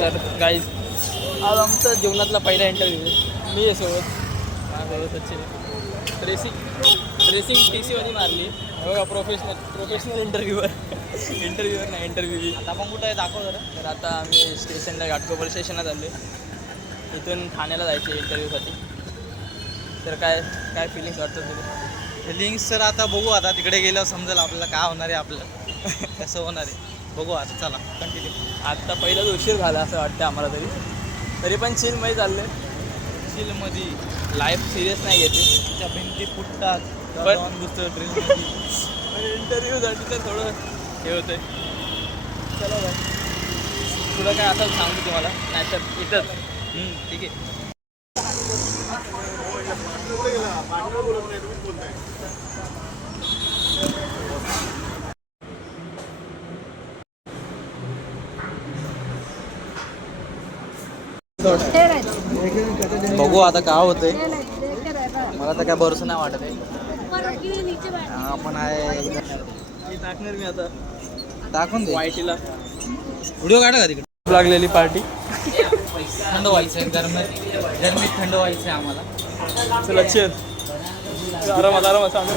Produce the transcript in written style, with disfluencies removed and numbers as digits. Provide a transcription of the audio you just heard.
तर गाईज आज आमचा जीवनातला पहिला इंटरव्ह्यू मी आहे सोबत सचिन रेसिंग टी सीवाली मारली बघा प्रोफेशनल इंटरव्ह्यूवर नाही इंटरव्ह्यू आता आपण कुठं आहे दाखव जरा. तर आता आम्ही स्टेशनला घाटकोपर स्टेशनला चाललो आहे. इथून ठाण्याला जायचं आहे इंटरव्ह्यूसाठी. तर काय फिलिंग्स वाटतं तुला? फिलिंग्स तर आता बघू, आता तिकडे गेल्यावर समजेल आपल्याला काय होणार आहे, आपलं कसं होणार आहे बघू. आता चला कंटिन्यू. आत्ता पहिलाच उशीर झाला असं वाटतं आम्हाला तरी पण चिलमध्ये चाललं आहे. चिलमध्ये लाईफ सिरियस नाही घेते. त्या भिंती फुटतात पण दुसरं ड्रिलमध्ये इंटरव्ह्यूसाठी तर थोडं हे होतं आहे. चला बाय. तुला काय आता सांगतो तुम्हाला नाही तर इथंच ठीक आहे. बघू आता काय होतंय. मला तर काय भरोसा नाही वाटत आहे. आपण आहे टाकणार मी आता टाकून दे वायटीला व्हिडिओ काढा का तिकडे. लागलेली पार्टी. थंड व्हायचं आहे, गरमीत थंड व्हायचं आहे आम्हाला. चला चल आरामात सांग.